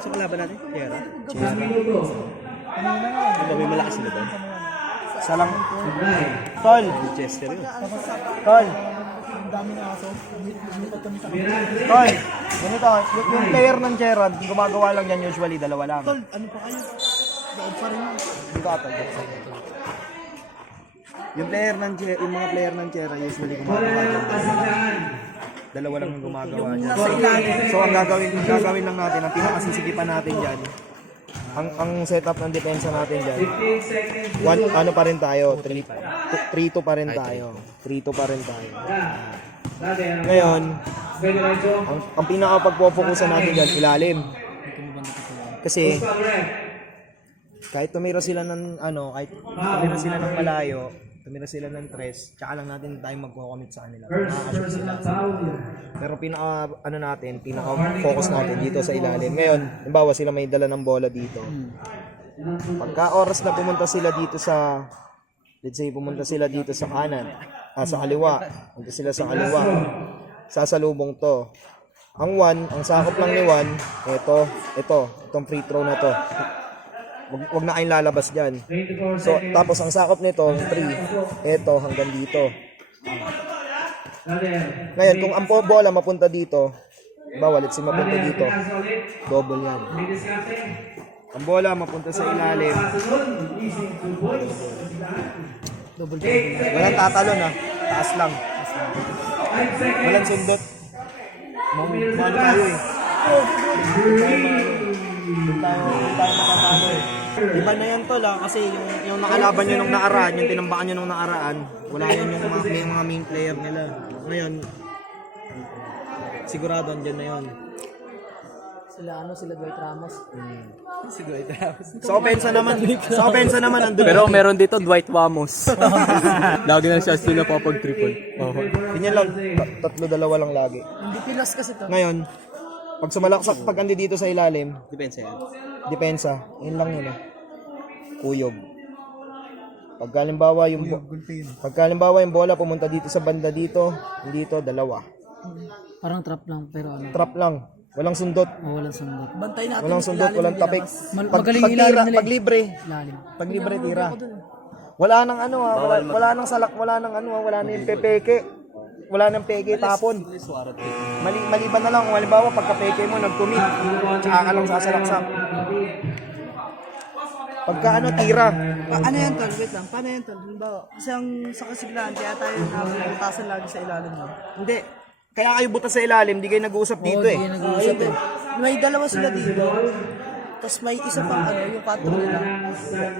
Sa kalaban natin? Kera? Kanina nga. Ano ba, may malakas na doon? Isa lang. Tol! Chester yun. Tol! Ang dami na aso. Lumipat kami sa Tol! Ganito, yung player ng Gerard, gumagawa lang yan usually, dalawa lang. Tol, ano pa kayo? Daog pa rin yun. Dito ka, Tol. Yung player ng yung mga player ng Gerard, usually gumagawa yan. Dalawa lang yung gumagawa yan. So, ang gagawin lang natin, ang pinakasisigipan natin dyan, ang setup ng depensa natin dyan, ano pa rin tayo, 3-2 pa rin tayo. 3-2 pa rin tayo. Ngayon, ang pinaka-pagpo-focusan natin dyan, ilalim. Kasi, kahit tumira sila ng, kahit tumira sila ng malayo, tumira sila ng tres, tsaka lang natin tayo magko-commit sa kanila. Makakashoot sila. Pero pinaka-focus natin dito sa ilalim. Ngayon, halimbawa sila may dala ng bola dito. Pagka oras na pumunta sila dito sa, let's say pumunta sila dito sa kanan, sa kaliwa, pumunta sila sa kaliwa, sasalubong to. Ang sakop lang ni 1, itong free throw na to. Wag na kayong lalabas dyan. So, tapos ang sakop nito, 3, hanggang dito. Ngayon, kung ang bola mapunta dito, let's say mapunta dito, double yan. Ang bola mapunta sa ilalim, Double. walang tatalon taas lang. Walang sundot. Mahal tayo eh. Hindi tayo makatalo eh. Iba na yan tol kasi yung nakalaban nyo nung nakaraan, yung tinambakan nyo nung nakaraan, wala yan yung mga main player nila. Ngayon, sigurado andyan na yun. Sila Dwight Ramos. Si Dwight Ramos. Sa opensa naman andun. Pero meron dito Dwight Ramos. Lagi na siya sila papag-triple. Ganyan lang, 3-2 lang lagi. Hindi pilas kasi to. Ngayon, pag sumalaksak, pag andi dito sa ilalim, Depensa yan. yun lang yun kuyog. Pagkalimbawa yung bola pumunta dito sa banda dito, dalawa. Parang trap lang pero ano. Trap lang. Walang sundot. Walang sundot. Bantay natin. Walang sundot, walang tapik. Magaling ilalim nila. Pag libre, Ilalim. tira. Wala nang wala nang salak, wala nang wala na yung pepeke. Wala nang peke tapon. Maliban na lang kung halimbawa pagka-peke mo nag-commit, tsaka ka lang sasalaksak. Pagka tira. Ano yan tol? Wait lang. Paano yan tol? Halimbawa, kasi ang sa kasiglahan, kaya tayo nakaputasan lagi sa ilalim mo. Hindi. Kaya kayo butas sa ilalim, di kayo nag-uusap dito eh. Nag-uusap eh. May dalawa sila dito. Tapos may isa pang yung pattern nila.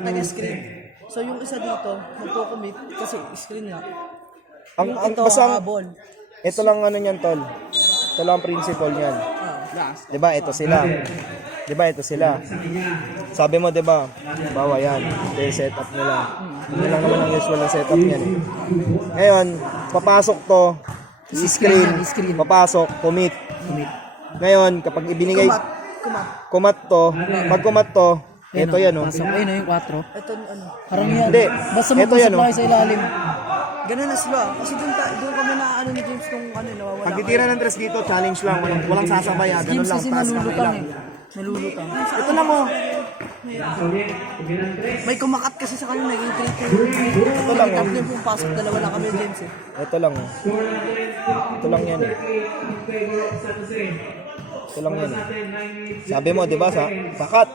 Nag-screen. So yung isa dito, magko-commit kasi screen nga. Ang Ito, basang, habol. ito lang niyan tol. Ito lang ang principle niyan. Diba, ito sila. Sabi mo, diba, bawa yan. Ito yung setup nila. Hindi lang naman ang usual ang setup niyan eh. Ngayon, papasok to, screen, papasok, commit. Ngayon, kapag ibinigay, kumat to, pag kumat to, ito yan o. Pasok. Ayun yung 4. Ito ano. Parang yan. Hindi. Basta Ito yan, magpasok sa ilalim. Ganun na sila. Kasi doon kami na ni James nung nawawala. Pag titira ng tres dito, challenge lang. Walang sasabay. Ganun James lang, kasi taas nalulutang lang. eh. Nalulutang. Ito lang mo. May kumakat kasi sa kanya, naging 3-2. Ito lang Tapos yung pumapasok, dalawa lang kami James eh. Ito lang. Ito lang yan eh. Ito lang yan eh. Sabi mo, di ba, sakat.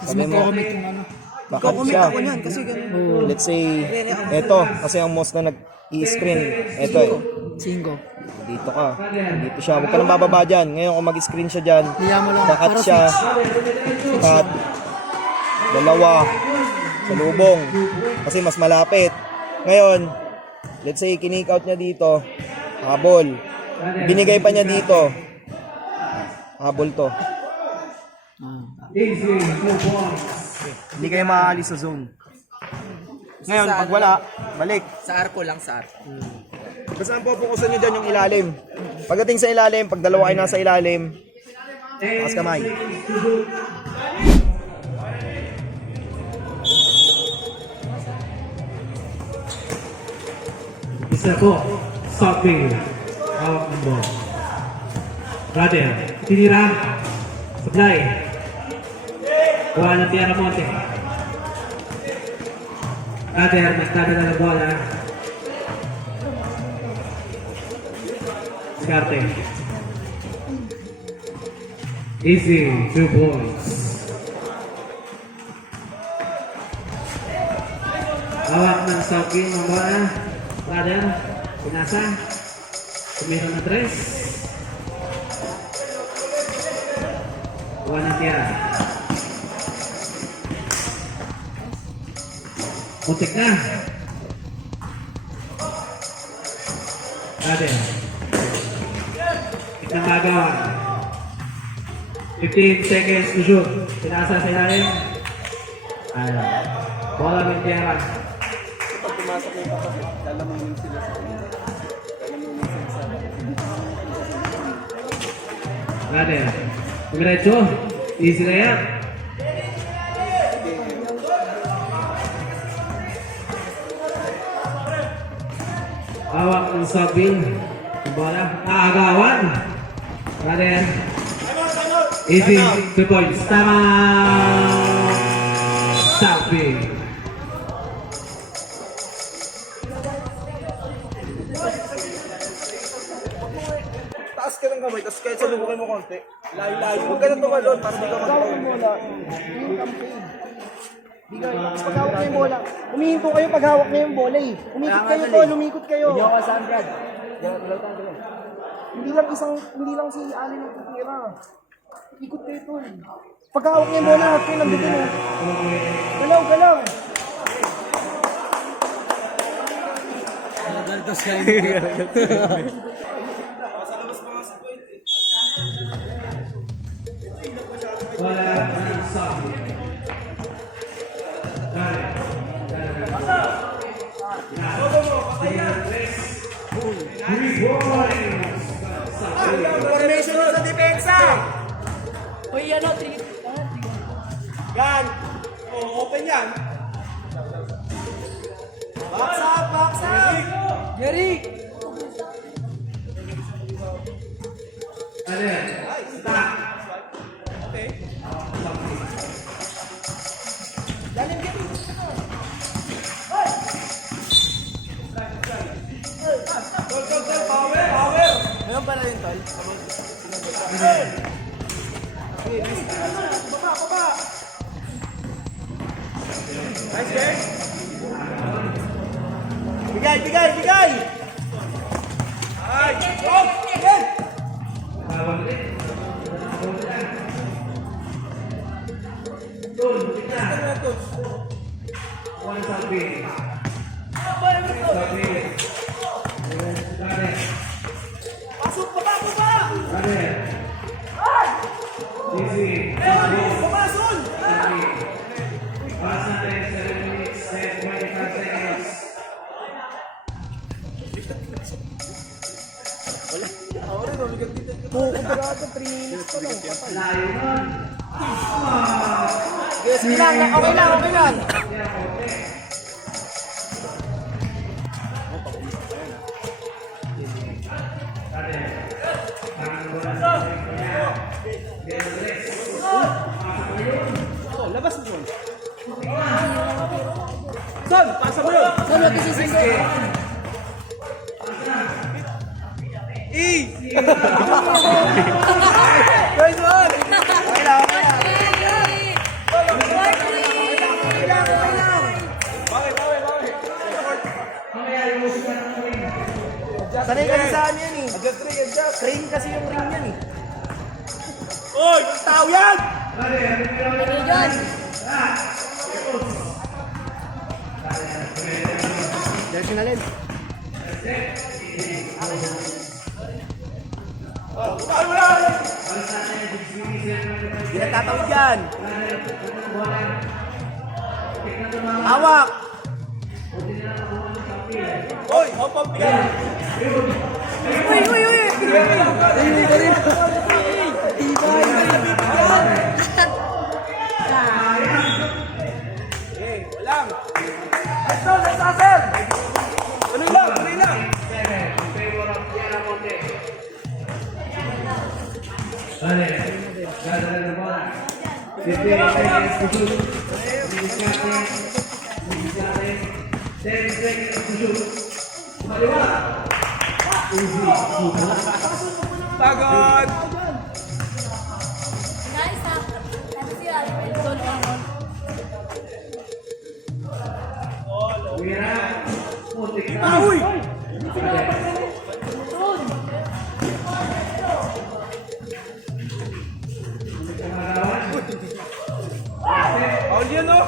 Sabi mo, Commit yung ano. sakat Kukumit siya. ako niyan kasi ganun. Let's say, ito, kasi ang most na nag-i-screen, ito eh. 5. Dito ka. Dito siya. Huwag ka lang bababa dyan. Ngayon, kung mag-screen siya dyan, Hiya mo lang. sakat Para siya. fix. Cut. Dalawa. Salubong. Kasi mas malapit. Ngayon, let's say, kinik out niya dito. Habol. Binigay pa niya dito. Habol to. Hindi kayo makakalis sa zone. Ngayon, pag wala, balik. Sa arko lang, sa arko. Basta ang pupukusan nyo dyan yung ilalim. Pagdating sa ilalim, pag dalawa kayo nasa ilalim, taas kamay. Isa po, stopping. Hawak ng ball. Brother, tinira. Supply. Kuha ng Tierra Monte. Cutter, nagdadala ng bola. Skarte. Easy, 2 points. Hawak ng Saukin ng bola. Cutter, pinasa. Tumira na 3. Kuha ng Tierra. Putik na. Cutter. Itang magawa. 15 seconds to shoot. Pinasa sa ilalim. Ayan. Bola ng Tierra. Pag pumasok yung kapatid, lalamunin sila sa kanya. Lalamunin sila sa Cutter. Diretso. Easy layup. Hawak ng Saukin. Ang bola. Aagawan. Cutter. Easy. 2 points. Tama. Saukin. Taas ka ng kamay, tapos kahit sa lubukin mo konti. Layo-layo. Huwag ka na tumalon para di ka magkakaroon. Pag hawak niya yung bola, humihinto kayo pag hawak niya yung bola eh. Umikot kayo tol, umikot kayo. Hindi ako saan, Brad. Hindi lang si Ali ng titira. Ikot kayo tol. Pag hawak niya yung bola, hawak kayo nandito eh. Galaw, galaw. Nagdaldos kayo. Wala ng Saukin. Formation mo sa depensa! Uy, ano, 3. Yan! Oh, open yan! Box up! Box up! Jerry! Cutter. Stop. Ngayon pala yun, tol. Baba, baba! Nice game! Bigay, bigay, bigay! Ay! Oh! Again! One Saukin. Saukin. Cutter. Pasok, baba, baba! Cutter. Easy. Baba, Sol! Oras natin, 7 minutes and 25 seconds. Kukumparado, 3 minutes pa lang. Layo nun. Yes, lang, okay lang, okay lang. Labas mo, Sol. Sol, pasa mo yun! Saan natin si Siso? Nice one! Okay lang, okay lang. Sanay kasi sa ano yan eh. Train kasi yung ring yan eh. Oy! Tao yan! Diretso na rin. Hindi nagtatawid yan! Hawak! Oy! Hop up yan! Uy, uy, uy! Okay, walang! Ito, nagsasel! Tuloy lang, tuloy lang! Vale. Dadala ng bola. 15 seconds to shoot. Diskarte. 10 seconds to shoot. Maliwa. Easy. Pagod! Nice ha. Ano siya? Zone on. Wira. Putik na. Uy! Paul yan oh!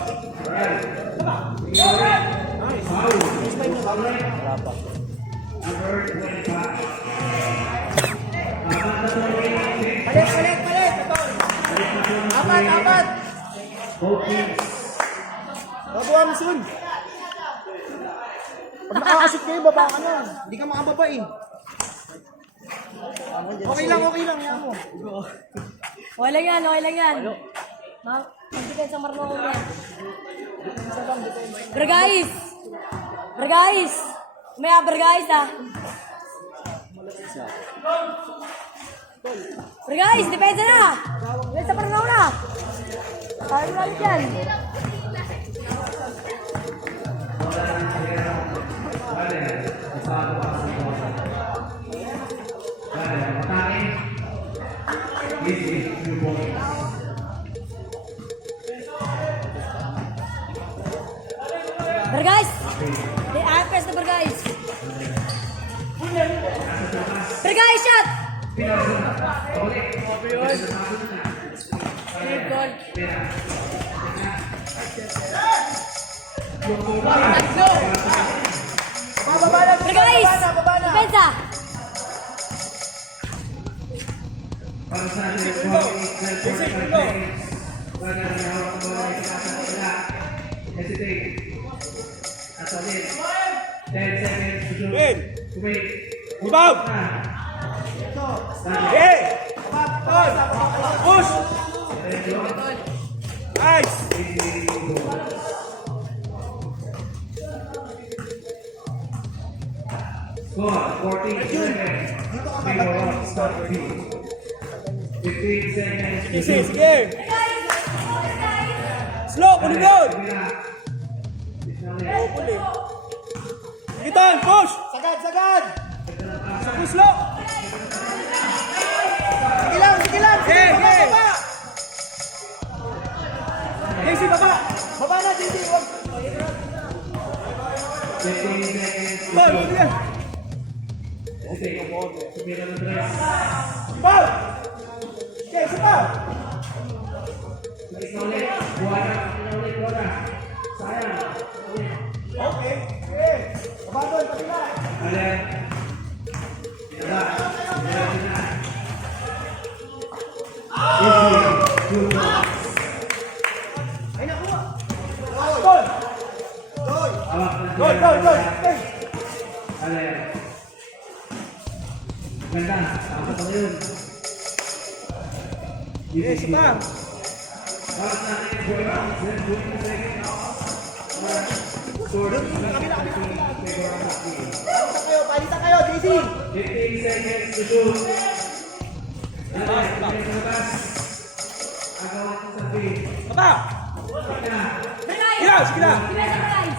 Apat! Babawa mo soon! Pag nakakasip kayo, baba ka na. Hindi ka makababa eh. Okay lang. Yan mo. Okay lang yan, okay lang yan. Mag-defense ang marunong yan. Bergais! Bergais! May bergais ha. Bergais, depensa na! Ulit sa marunong na! Tayo na ulit yan. Bergais! Press na Bergais! Bergais, shot! Good goal. Bergais! Depensa! Para sa atin, 12 seconds. Wala na hawak ng bola, itinasang bola. Hesitate. At ulit. 10 seconds to shoot. Ben! Wait. Rebound! Hey! Push! Nice! Score, 14 seconds. Big start 15 seconds. Sige! Slow! Puligod! Gitan! Push! Sagad! Slow! Sige lang! Baba! JC, baba! Baba na, JC! 15 seconds. Ball! Ball! Tumira ng tres. Ball! Okay, isa. Tulis na ulit. Buwana. Ulit, bola. Sayang. Okay. Baba doon, pati na. Alin. Pinaba. Pinaba. Ay, nakuha. Gol! Awak na. Gol! Hey! Alin. Ganda. Tapos na yun. Yes, pa. Awak natin. Buwana. 20 seconds. Score. Palitan kayo, JC! 15 seconds to shoot. Agawan ko sa 3. Papa! Bergais! Ilaw! Sige na! Depensa Bergais!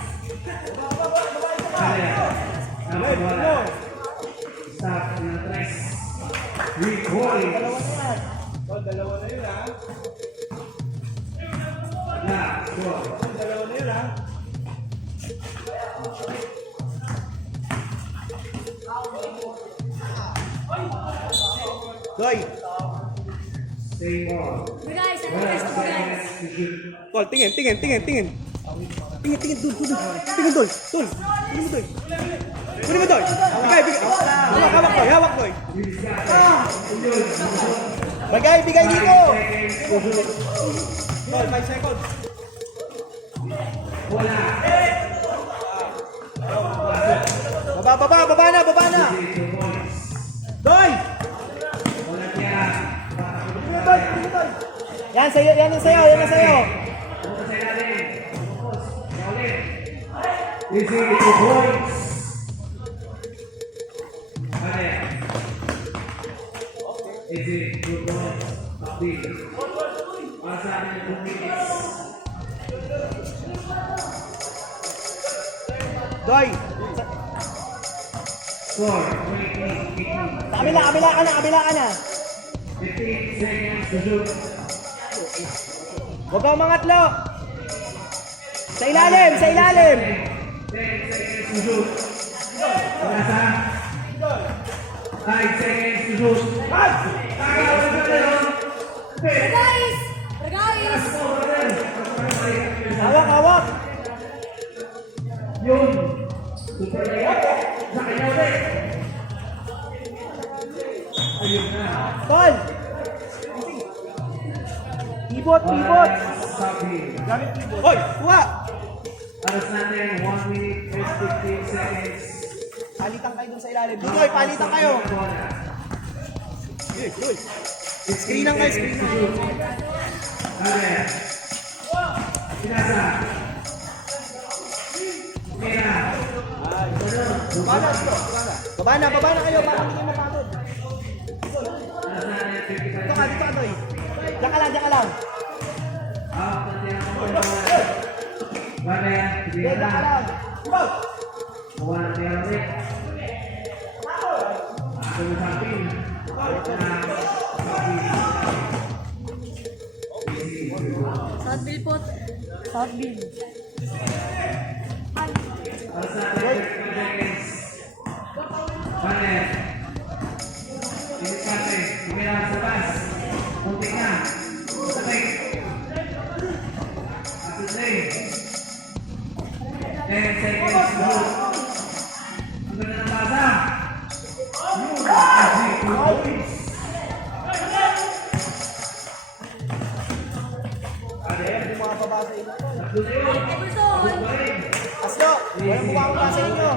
Number 1. Stop ng tres. Recording. Dalawa na yun ha. Na, score. Dalawa na yun ha. Goy! Stay on. Bergais, ano press na Bergais? To shoot. Tol, tingin. Tingin, dul. Tingin, dul. Kunin mo, dul. Bigay. Hawak, Doy. Bigay dito! Tol, 5 seconds. Wala. Baba na! 2 points. Doy! Wala kaya. Yan ang sayo! Bukas ay natin. Ulit. Easy, 2 points. Easy, 2 points. B. Para sa akin yung 2 minutes. Doy! Score, 20. Kabila ka na! 15 seconds to shoot. Huwag kang mangatlo! Sa ilalim! 10 seconds to shoot. Nasa 5 seconds to shoot. Guys! Guys! Hawak! Yun. Super layup. Sa kanya ulit. Ayun na. Tol! Pivot! Sabi. Hoy! Kuha! Aras natin, 1 minute and 15 seconds. Palitan kayo dun sa ilalim. Doy, palitan kayo! Screenan kayo, screenan. Amen. Pinasa. Mira. Baba na kayo para hindi kayo mapagod. Aras natin, 55 Dito ka, Doy. Diyan ka lang. Out na tiyang bola. Amen. Sige Diyan ka na. lang. Kuha na tiyang ulit. Ako yung sabi. Southville po. Southville. Aras natin, 55 seconds. Amen. Pilit pate. Kumila sa taas. Kunting na. Sabay. Asset lane. 10 seconds to go. Ang ganda ng basa. Everson! Aslo! Walang bumababa sa inyo.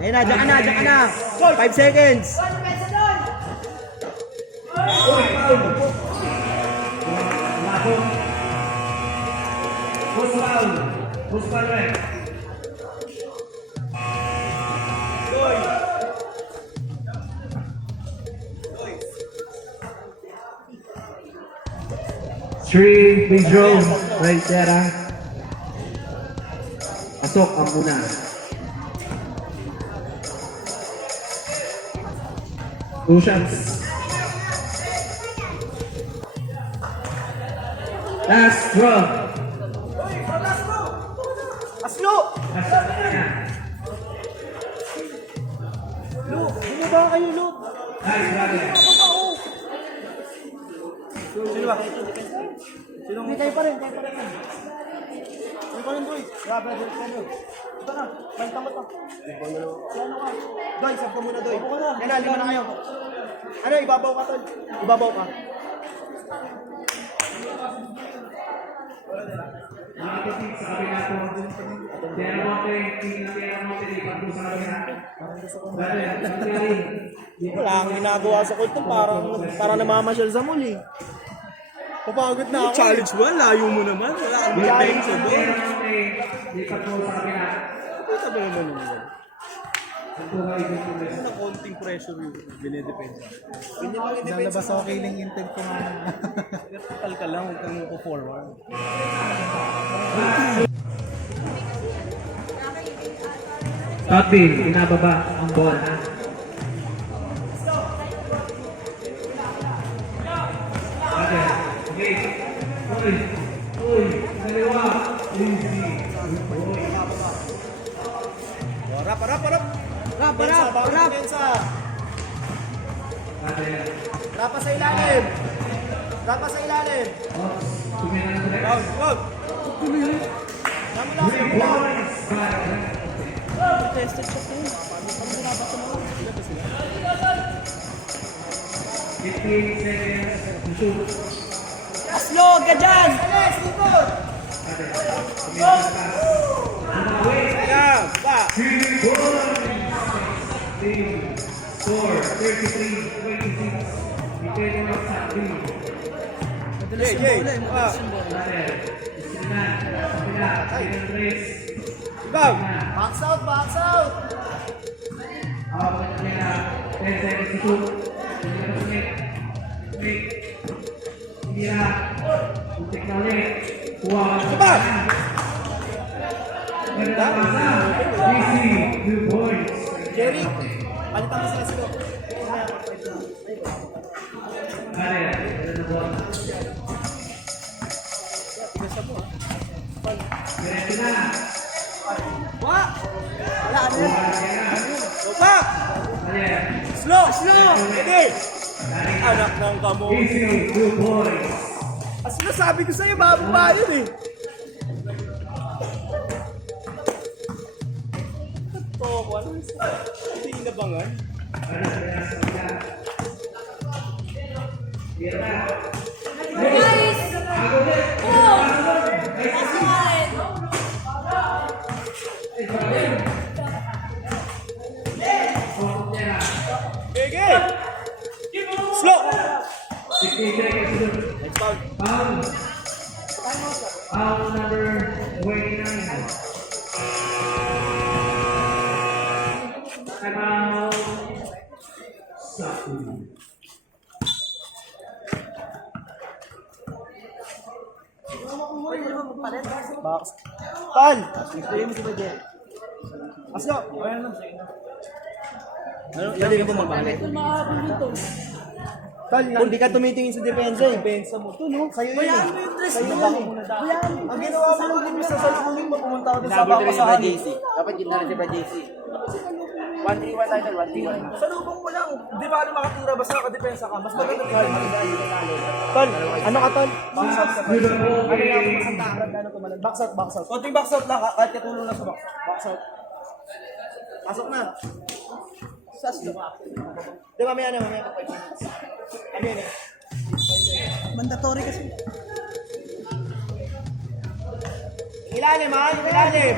Ayun na, diyan ka na. 5 seconds. Post foul. Post foul red. Three, big draw. Right there. Pasok ang muna. Two shots. Last draw. Aslo! Last draw. Bumaba kayo, Luke. Nice, brother. Sino ba? Hindi, kayo pa rin. Kayo pa rin, Doy. Grabe, Doy. Ito na, balik mo to. Doy, sab ko muna, Doy. Yan na, 5 na kayo. Ano, ibabaw ka, Tol. Ibabaw ka. Nakapatid sa kabila po. Tera Monte, Tera Monte, lipat po sa kabila. Brother, nangyari. Wala akong ginagawa sa court para namamasyal sa mall eh. Papagod na ako. Challenge mo, layo mo naman. Wala akong challenge sa doon. Tera Monte, lipat po sa kabila. Kita ba naman naman? Ito ba ibig ko rin? Na konting pressure yung binidepensa. Lalabas ako killing intent ko nga. Vertical ka lang, huwag kang forward. Totby, pinababa ang bola. Okay. Uy, dalawa. Easy. Harap! Rapa sa ilalim! Tumira na sila. Go! Dami lang sa iyo. Aslo! Ka dyan! Alis! Likod! Yeah! Pa! Jay! Go! Box out! 10 seconds to shoot. Jerry, palitan mo sila sila. Wala, ano yan? Opa! Slow! Slow! Sige! Anak ng kamo. As sinasabi ko sa'yo, bababa yun eh. Ito ako, ano yung hindi inabangan? Guys! Oh! Sige! Slow! Next foul. Foul number 29. Timeout. Sakto. Box. Tal! Explain mo si Bajet. Aslo! Ayan lang. Ano? Dali ka bumabalik. Tal, hindi ka tumitingin sa depensa eh. Depensa mo. Ito no? Sa'yo yun. Bayaan mo yung dress Sa'yo mo. yun eh. Ang ginawa mo lang din sa cycling mo, pumunta ka doon sa Nabot rin baka si sa Brad hangin. JC. Dapat yun na rin si Brad JC. 1-3-1 idol, 1-3-1. Sa lubong mo lang. Di ba ano makatira? Basta nakadepensa ka. Mas maganda tingnan mo. Tol, ano ka tol? Box out ka tol. Ano yung ako sa takarad na tumalan? Box out, box out. Konting box out lang. Kahit katulong lang sa box. Box out. Pasok na. Sas di ba? Di mamaya na, mamaya pa 5 minutes. Ano yun eh? Mandatory kasi. Ilalim ha? Yung ilalim.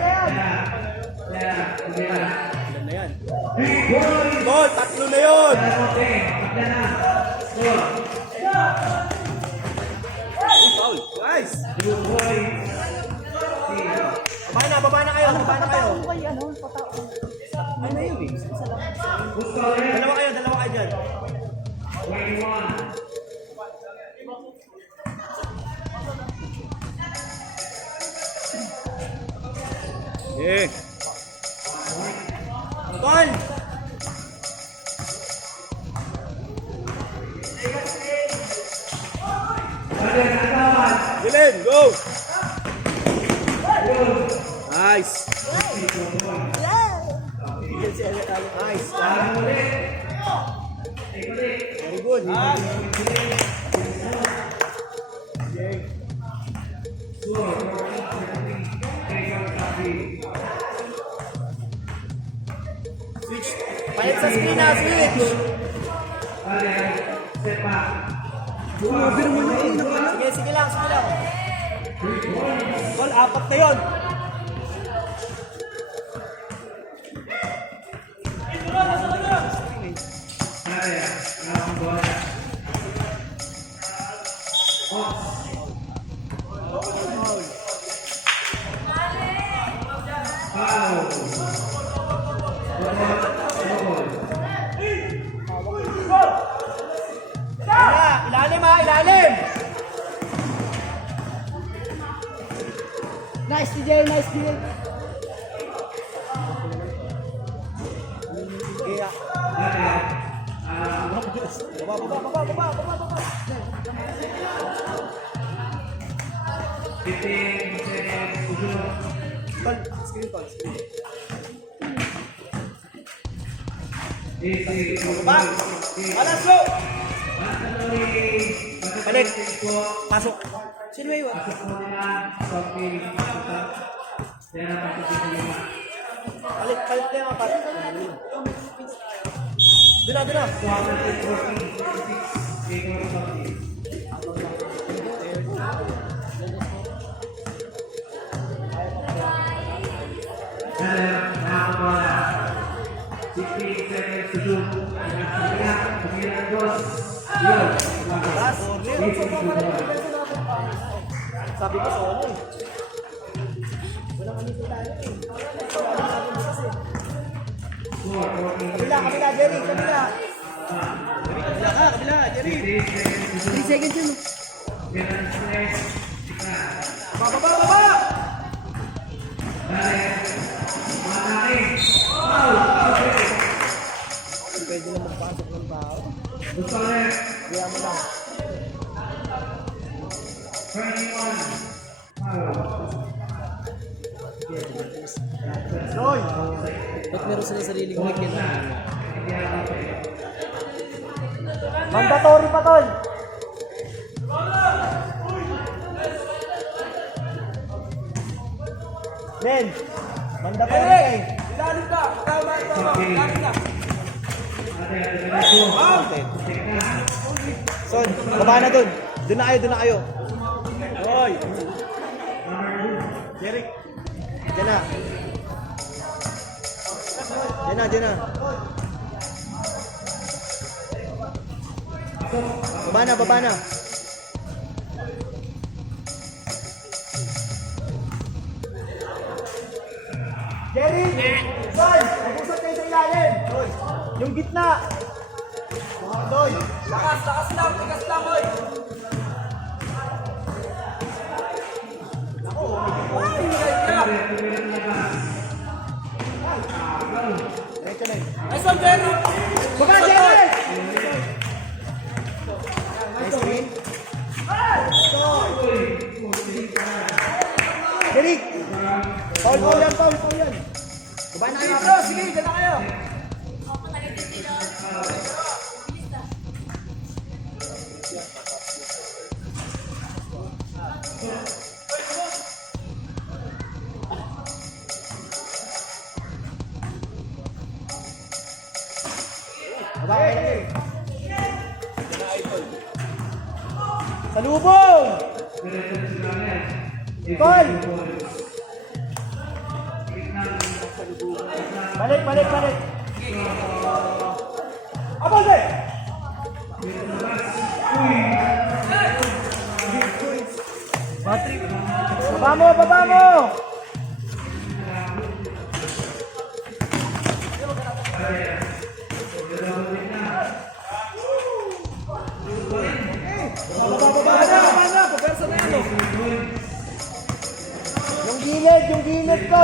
Ilan na yan? Tol, 3 na yun! Foul. Guys! Baba na kayo, baba na kayo. Ano yun eh? Dalawa kayo dyan. Yeah. Tol! Dylan, go! Nice! Nice! Very good. Switch. Palit sa screen na, switch. Sige, sige lang, sige lang. Tol, 4 na yun. Ilalim ha, ilalim! Nice DJ, nice DJ. Kaya. Baba. 15 seconds to go. Tol, screen. Easy. Back! Alas, slow! Balik! Pasok! Sino may iwan? Balik na yung apat. Doon na. Sabi ko sa ano eh. Walang kami tayo eh. Kabila, Jerry, kabila. kabila, Jerry. 3 seconds yun. Baba! Pwede na magpasok ng tao. Kaya mo lang. Doy! Ba't meron sila sariling weekend? Mandatory pa, tol! Men! Mandatory ka eh! Ilalim ka! Tama ito! Ilalim ka! Son, baba na dun! Dun na kayo! Hoy! Jeric! Diyan na! Diyan na! Baba na! Jerry! Son! Mag-usap kayo sa ilalim! Yung gitna! Doy! Lakas lang! Tigas lang, hoy! Ay, Diretso na eh. Ay, son, Jerry! Baba, Jerry! Nice screen. Jerry! Foul yan! Baba na kayo! Bro, sige, dyan na kayo! Baba kayo! Salubong! Foul! Balik! Abang eh! Baba mo! Baba na! Papersa na yan, oh. Yung gilid ko!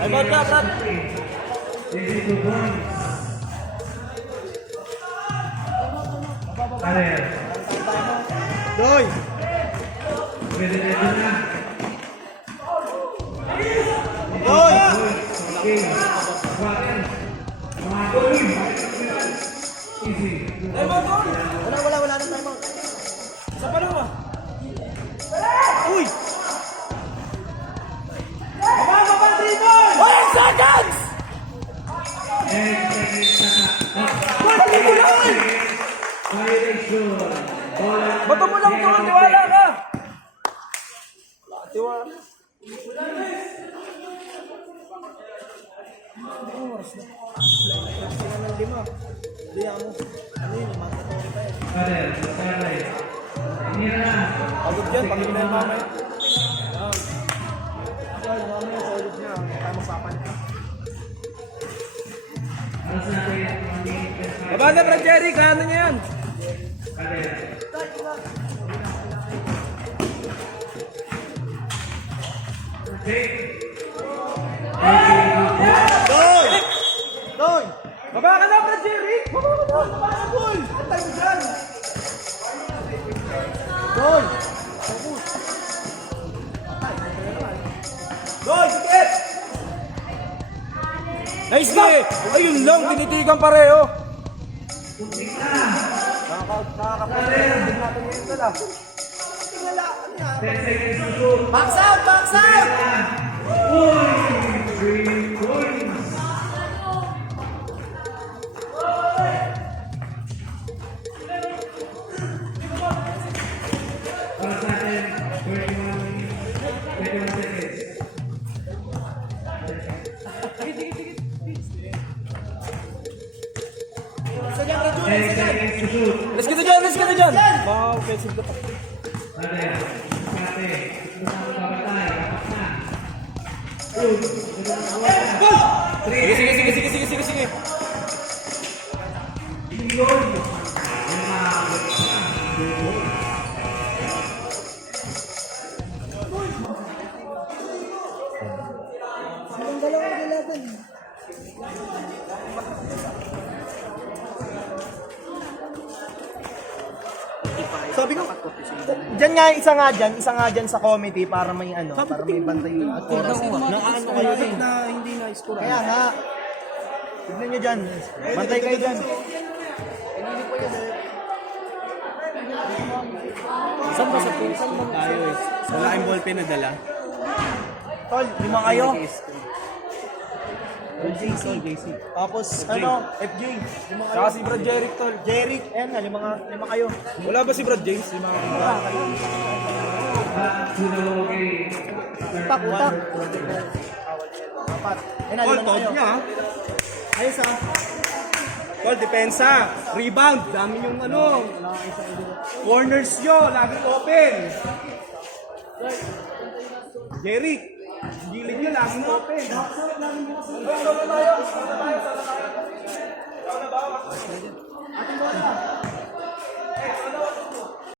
Ay, bad ka, Brad! Doy! Doy! Ay, bad ka! Wala na timeout. Isa pa lang, ah! Uy! Baba, Tribon! 1 seconds! Bato mo lang to, tiwala ka! Tiwala. Pagod yan, pagod na yung mamay. Baba na, Brad Jerry, kaya na niya yan. Doy! Baba ka na, Brad Jerry! Baba ka na, baba ka, boy! Antay mo dyan! Doy! Doy, sikit! Nice day! Ayun lang, tinitigan pareho. Box out! Para sa atin, 21 to shoot. Let's get dyan! Let's get dyan! Mga offensive ka pa. Brother, kate. Isang pabatay. Apat na. Shoot. Sige, sige, sige, sige, sige, sige, sige. Sabi ko, dyan nga, isa nga dyan sa committee para may ano, para may bantay yung oras. Nakaano kayo din. Na hindi na-score. Kaya nga, tignan nyo dyan, bantay kayo dyan. Saan ba sa post? Tayo eh. Wala kayong ballpen na dala. Tol, lima kayo. JC. Tapos, ano, FJ, lima kayo. Saka si Brad Jeric, tol. Jeric, ayan nga, lima kayo. Wala ba si Brad James? Lima kayo. Utak. Apat. Ayan na, lima na kayo. niya, ha? Ayos ah. Tol, depensa. Rebound. Dami yung ano. Corners nyo. Laging open. Jeric. Gilid nyo. Laging open. Ating bola.